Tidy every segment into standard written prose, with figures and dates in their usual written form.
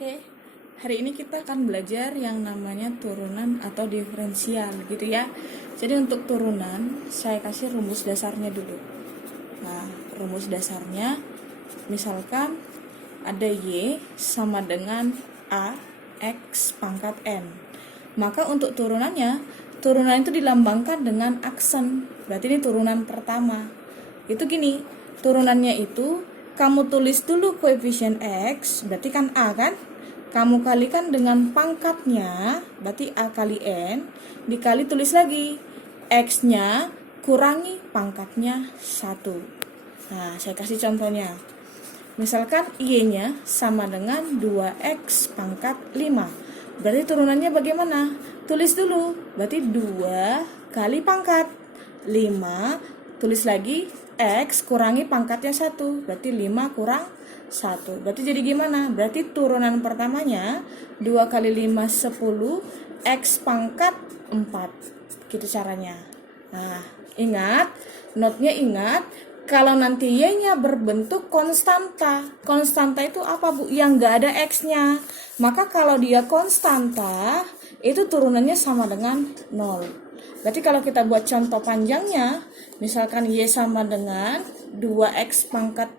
Oke, hari ini kita akan belajar yang namanya turunan atau diferensial gitu ya. Jadi untuk turunan, saya kasih rumus dasarnya dulu. Nah, rumus dasarnya misalkan ada Y sama dengan A X pangkat N. Maka untuk turunannya, turunan itu dilambangkan dengan aksen. Berarti ini turunan pertama. Itu gini, turunannya itu kamu tulis dulu koefisien X, berarti kan A kan? Kamu kalikan dengan pangkatnya, berarti A kali N, dikali tulis lagi X-nya, kurangi pangkatnya 1. Nah, saya kasih contohnya. Misalkan Y-nya sama dengan 2X pangkat 5. Berarti turunannya bagaimana? Tulis dulu, berarti 2 kali pangkat 5, tulis lagi X kurangi pangkatnya 1, berarti 5 kurang 1. Berarti jadi gimana? Berarti turunan pertamanya 2 kali 5 10, X pangkat 4. Gitu caranya. Nah, ingat, notnya ingat, kalau nanti Y-nya berbentuk konstanta. Konstanta itu apa, Bu? Yang nggak ada X-nya. Maka kalau dia konstanta, itu turunannya sama dengan 0. Berarti kalau kita buat contoh panjangnya, misalkan Y sama dengan 2X pangkat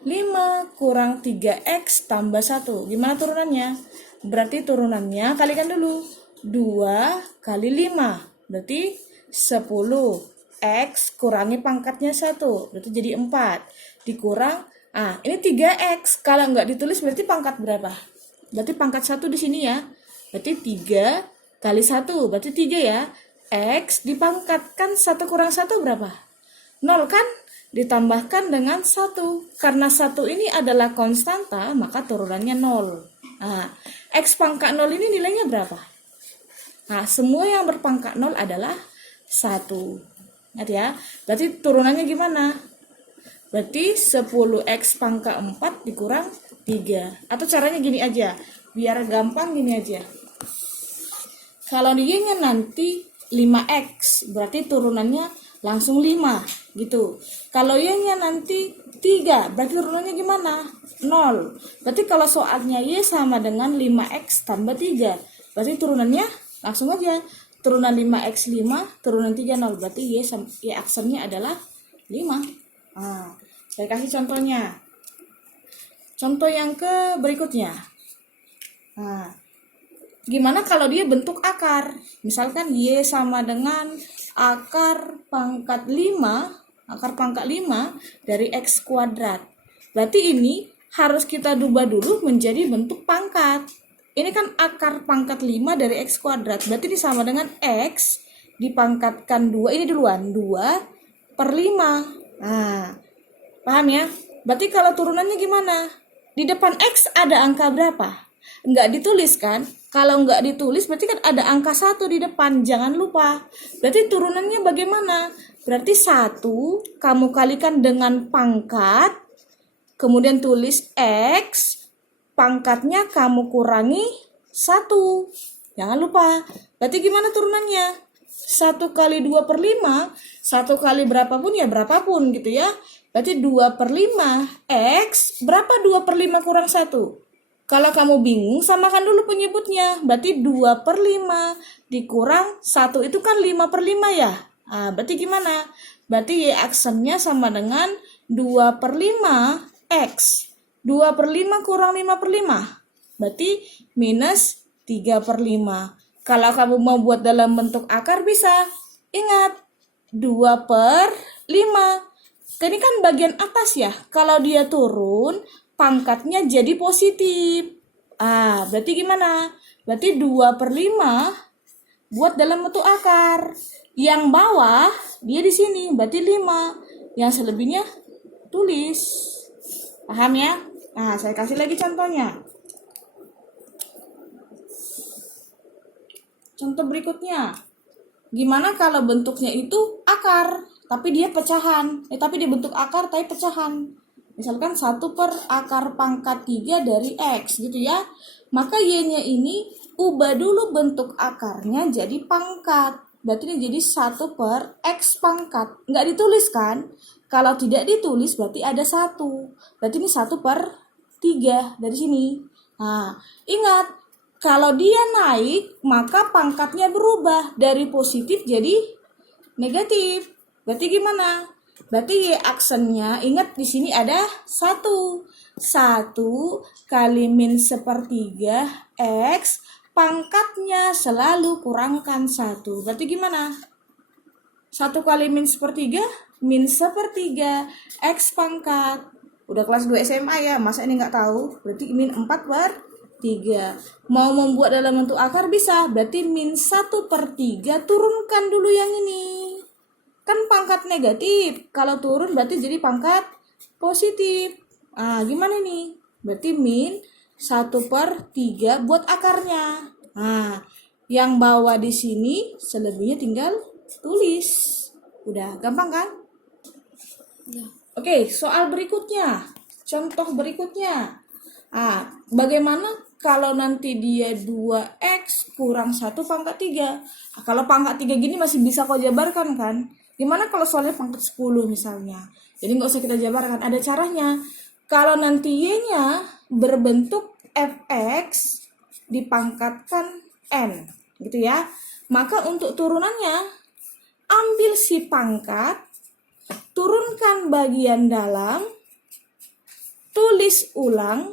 5 kurang 3X tambah 1. Gimana turunannya? Berarti turunannya kalikan dulu. 2 kali 5. Berarti 10. X kurangi pangkatnya 1. Berarti jadi 4. Dikurang. Ini 3X. Kalau nggak ditulis berarti pangkat berapa? Berarti pangkat 1 di sini ya. Berarti 3 kali 1. Berarti 3 ya. X dipangkatkan 1 kurang 1 berapa? 0 kan? Ditambahkan dengan 1. Karena 1 ini adalah konstanta, maka turunannya 0. X pangkat 0 ini nilainya berapa? Semua yang berpangkat 0 adalah 1. Lihat ya. Berarti turunannya gimana? Berarti 10X pangkat 4 dikurang 3. Atau caranya gini aja. Biar gampang gini aja. Kalau Y-nya nanti 5X, berarti turunannya langsung 5 gitu. Kalau Y-nya nanti 3, berarti turunannya gimana? 0. Berarti kalau soalnya Y sama dengan 5X tambah 3, berarti turunannya langsung aja. Turunan 5X 5, turunan 3 0. Berarti Y aksennya adalah 5. Saya kasih contohnya. Contoh yang ke berikutnya. Gimana kalau dia bentuk akar? Misalkan Y sama dengan akar pangkat 5 dari X kuadrat. Berarti ini harus kita ubah dulu menjadi bentuk pangkat. Ini kan akar pangkat 5 dari X kuadrat. Berarti ini sama dengan X dipangkatkan 2. Ini duluan, 2/5. Paham ya? Berarti kalau turunannya gimana? Di depan X ada angka berapa? Enggak ditulis kan? Kalau enggak ditulis berarti kan ada angka 1 di depan. Jangan lupa. Berarti turunannya bagaimana? Berarti 1 kamu kalikan dengan pangkat, kemudian tulis X, pangkatnya kamu kurangi 1. Jangan lupa. Berarti gimana turunannya? 1 kali 2/5, 1 kali berapapun ya berapapun gitu ya. Berarti 2/5 X, berapa 2/5 kurang 1? Kalau kamu bingung, samakan dulu penyebutnya. Berarti 2/5 dikurang 1 itu kan 5/5 ya. Berarti gimana? Berarti Y aksennya sama dengan 2/5 X. 2/5 kurang 5/5. Berarti minus 3/5. Kalau kamu mau buat dalam bentuk akar bisa. Ingat, 2/5. Ini kan bagian atas ya. Kalau dia turun, pangkatnya jadi positif. Berarti gimana? Berarti 2/5 buat dalam bentuk akar. Yang bawah dia di sini, berarti 5. Yang selebihnya tulis. Paham ya? Saya kasih lagi contohnya. Contoh berikutnya. Gimana kalau bentuknya itu akar, tapi dia pecahan. Tapi dia bentuk akar tapi pecahan. Misalkan 1 per akar pangkat 3 dari X gitu ya. Maka Y-nya ini ubah dulu bentuk akarnya jadi pangkat. Berarti ini jadi 1 per X pangkat. Nggak ditulis kan? Kalau tidak ditulis berarti ada 1. Berarti ini 1/3 dari sini. Nah, ingat, kalau dia naik, maka pangkatnya berubah dari positif jadi negatif. Berarti gimana? Berarti aksennya, ingat di sini ada 1. 1 kali min sepertiga X, pangkatnya selalu kurangkan 1. Berarti gimana? 1 kali min sepertiga, min sepertiga X pangkat. Udah kelas 2 SMA ya, masa ini nggak tahu? Berarti min 4/3. Mau membuat dalam bentuk akar bisa, berarti min 1/3, turunkan dulu yang ini. Kan pangkat negatif, kalau turun berarti jadi pangkat positif. Gimana nih? Berarti min 1/3 buat akarnya. Yang bawah di sini, selebihnya tinggal tulis. Udah, gampang kan? Oke, soal berikutnya. Contoh berikutnya. Bagaimana kalau nanti dia 2X kurang 1 pangkat 3? Kalau pangkat 3 gini masih bisa kau jabarkan kan? Gimana kalau soalnya pangkat 10 misalnya? Jadi nggak usah kita jabarkan, ada caranya. Kalau nanti Y-nya berbentuk Fx dipangkatkan N, gitu ya. Maka untuk turunannya, ambil si pangkat, turunkan bagian dalam, tulis ulang,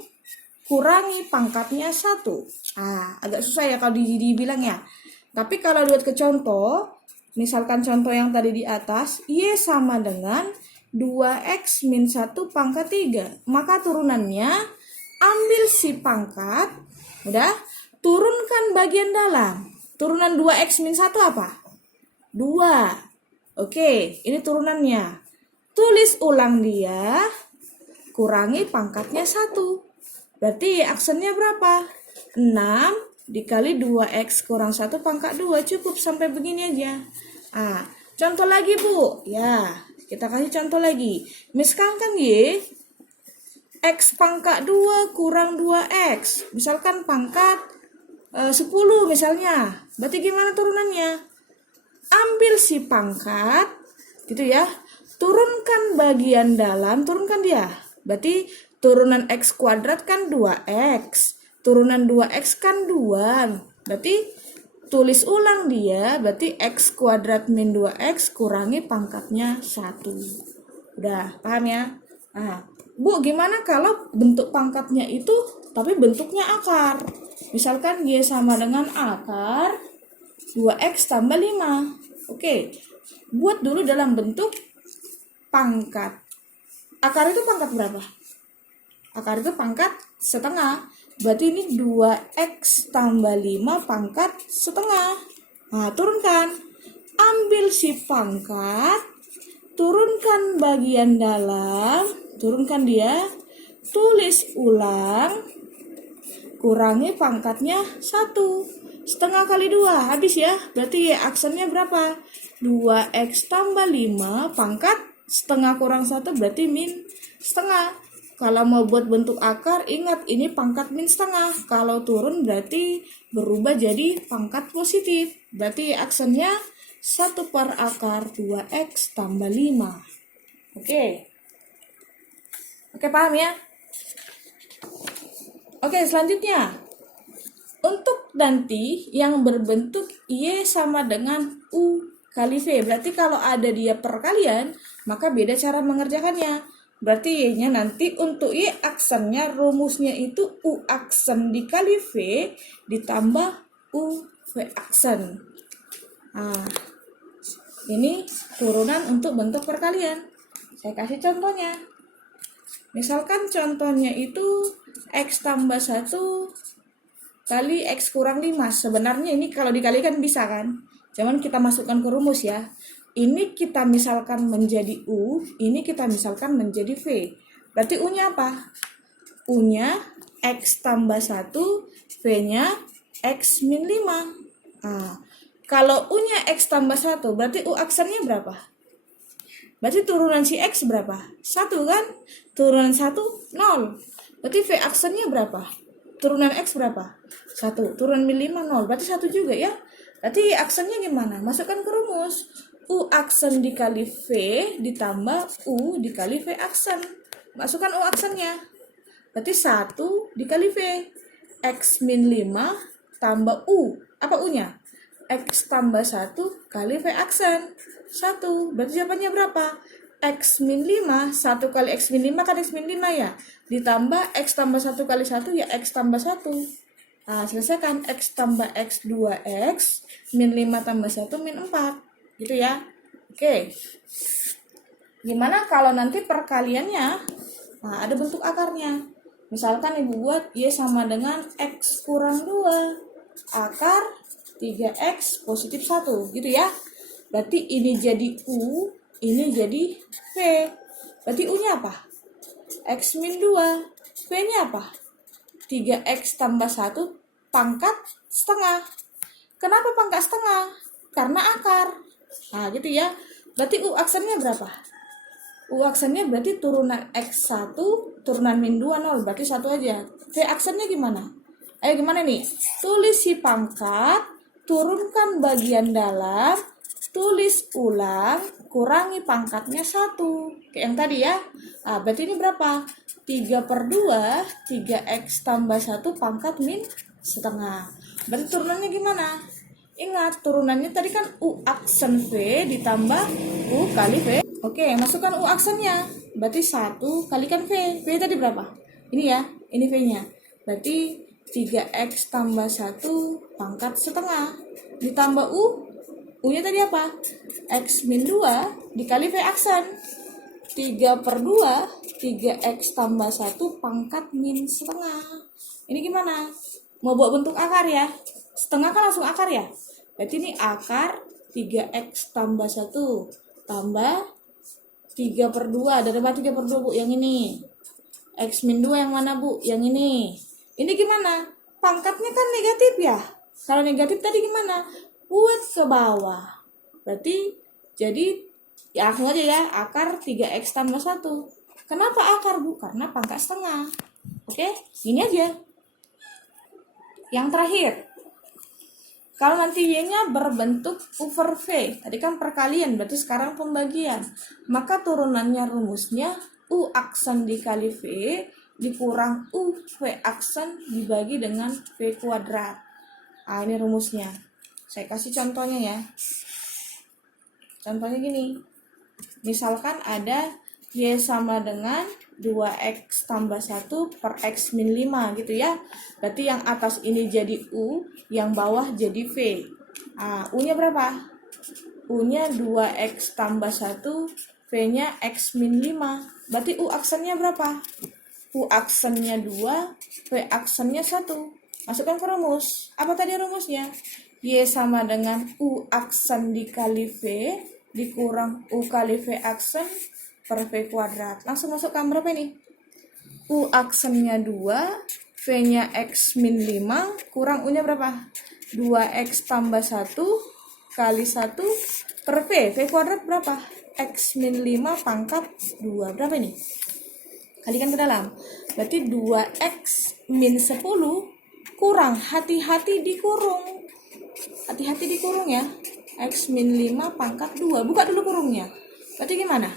kurangi pangkatnya 1. Agak susah ya kalau dibilang ya. Tapi kalau buat ke contoh, misalkan contoh yang tadi di atas, Y sama dengan 2X min 1 pangkat 3. Maka turunannya, ambil si pangkat, udah, turunkan bagian dalam. Turunan 2X min 1 apa? 2. Oke, ini turunannya. Tulis ulang dia, kurangi pangkatnya 1. Berarti aksennya berapa? 6 dikali 2X kurang 1 pangkat 2. Cukup sampai begini aja. Contoh lagi Bu. Ya, kita kasih contoh lagi. Misalkan Y, X pangkat 2 kurang 2X. Misalkan pangkat 10 misalnya. Berarti gimana turunannya? Ambil si pangkat, gitu ya. Turunkan bagian dalam, turunkan dia. Berarti turunan X kuadrat kan 2X. Turunan 2X kan 2. Berarti tulis ulang dia, berarti X kuadrat min 2X kurangi pangkatnya 1. Udah, paham ya? Bu, gimana kalau bentuk pangkatnya itu, tapi bentuknya akar? Misalkan Y sama dengan akar 2X tambah 5. Oke, buat dulu dalam bentuk pangkat. Akar itu pangkat berapa? Akar itu pangkat setengah. Berarti ini 2X tambah 5 pangkat setengah. Turunkan. Ambil si pangkat, turunkan bagian dalam, turunkan dia, tulis ulang, kurangi pangkatnya 1. Setengah kali 2, habis ya. Berarti aksennya berapa? 2X tambah 5 pangkat setengah kurang 1 berarti min setengah. Kalau mau buat bentuk akar, ingat ini pangkat min setengah. Kalau turun berarti berubah jadi pangkat positif. Berarti aksennya 1 per akar 2X tambah 5. Oke, paham ya? Oke, selanjutnya. Untuk nanti yang berbentuk Y sama dengan U kali V. Berarti kalau ada dia perkalian, maka beda cara mengerjakannya. Berarti Y-nya nanti untuk Y aksennya, rumusnya itu U aksen dikali V ditambah U V aksen. Ini turunan untuk bentuk perkalian. Saya kasih contohnya. Misalkan contohnya itu X tambah 1 kali X kurang 5. Sebenarnya ini kalau dikalikan bisa kan? Cuman kita masukkan ke rumus ya. Ini kita misalkan menjadi U, ini kita misalkan menjadi V. Berarti U-nya apa? U-nya X tambah 1, V-nya X min 5. Kalau U-nya X tambah 1, berarti U aksennya berapa? Berarti turunan si X berapa? 1 kan? Turunan 1, 0. Berarti V aksennya berapa? Turunan X berapa? 1. Turunan min 5, 0. Berarti 1 juga ya. Berarti aksennya gimana? Masukkan ke rumus. U aksen dikali V ditambah U dikali V aksen. Masukkan U aksennya. Berarti 1 dikali V. X min 5 tambah U. Apa U-nya? X tambah 1 kali V aksen 1. Berarti jawabannya berapa? X min 5, 1 kali X min 5 kan X min 5 ya. Ditambah X tambah 1 kali 1 ya X tambah 1. Nah, selesaikan X tambah X 2X min 5 tambah 1 min 4. Gitu ya. Oke. Gimana kalau nanti perkaliannya? Nah, ada bentuk akarnya. Misalkan ibu buat Y sama dengan X kurang 2. Akar 3X positif 1. Gitu ya. Berarti ini jadi U, ini jadi V. Berarti U-nya apa? X min 2. V-nya apa? 3X tambah 1 pangkat setengah. Kenapa pangkat setengah? Karena akar. Nah, gitu ya. Berarti U aksennya berapa? U aksennya berarti turunan X1, turunan min 2, 0. Berarti 1 aja. V aksennya gimana? Ayo gimana nih? Tulis si pangkat, turunkan bagian dalam, tulis ulang, kurangi pangkatnya 1. Kayak yang tadi ya. Nah, berarti ini berapa? 3/2, 3X tambah 1 pangkat min setengah. Berarti turunannya gimana? Ingat, turunannya tadi kan U aksen V ditambah U kali V. Oke, masukkan U aksennya. Berarti 1 kalikan V. V tadi berapa? Ini ya, ini V-nya. Berarti 3X tambah 1 pangkat setengah. Ditambah U. U-nya tadi apa? X min 2 dikali V aksen. 3/2, 3X tambah 1 pangkat min setengah. Ini gimana? Mau buat bentuk akar ya? Setengah kan langsung akar ya? Berarti ini akar 3X tambah 1 tambah 3/2. Dari mana 3/2 Bu? Yang ini. X min 2 yang mana Bu? Yang ini. Ini gimana? Pangkatnya kan negatif ya? Kalau negatif tadi gimana? Buat ke bawah. Berarti jadi ya langsung aja ya, akar 3X tambah 1. Kenapa akar Bu? Karena pangkat setengah. Oke, ini aja. Yang terakhir, kalau nanti Y-nya berbentuk over V, tadi kan perkalian, berarti sekarang pembagian. Maka turunannya rumusnya U aksen dikali V dikurang U V aksen dibagi dengan V kuadrat. Nah, ini rumusnya. Saya kasih contohnya ya. Contohnya gini. Misalkan ada Y sama dengan 2X tambah 1 per X min 5 gitu ya. Berarti yang atas ini jadi U, yang bawah jadi V. Nah, U-nya berapa? U-nya 2X tambah 1, V-nya X min 5. Berarti U aksennya berapa? U aksennya 2, V aksennya 1. Masukkan ke rumus. Apa tadi rumusnya? Y sama dengan U aksen dikali V dikurang U kali V aksen per V kuadrat. Langsung masukkan berapa ini? U aksennya 2, V-nya X min 5, kurang U-nya berapa? 2X tambah 1 kali 1 per V. V kuadrat berapa? X min 5 pangkat 2. Berapa ini? Kalikan ke dalam. Berarti 2X min 10 kurang. Hati-hati dikurung. Hati-hati dikurung ya. X min 5 pangkat 2. Buka dulu kurungnya. Berarti gimana?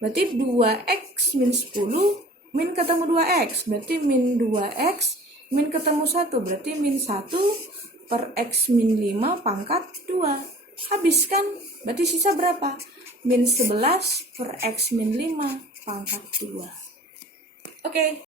Berarti 2X min 10 min ketemu 2X. Berarti min 2X min ketemu 1. Berarti min 1 per X min 5 pangkat 2. Habiskan. Berarti sisa berapa? Min 11 per X min 5 pangkat 2. Oke.